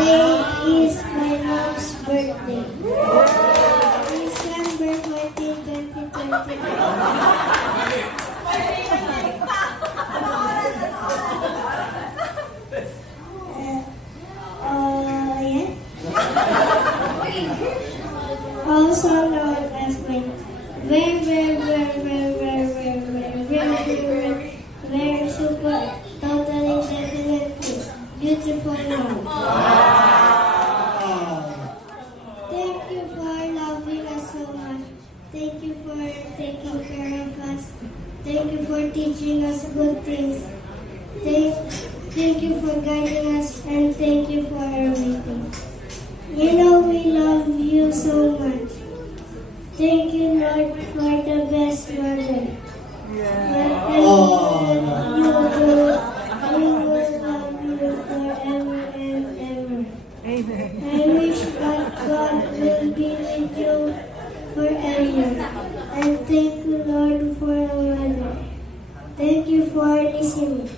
Today is my mom's birthday. December 14, 2020. Yeah. Also known as my very super, totally, definitely beautiful mom. Thank you for loving us so much. Thank you for taking care of us. Thank you for teaching us good things. Thank you for guiding us, and thank you for everything. You know we love you so much. Thank you, Lord, for the best mother. Whatever you do, we will love you forever and ever. Amen. I wish that God will be with you forever. And thank you, Lord, for a mother. Thank you for listening.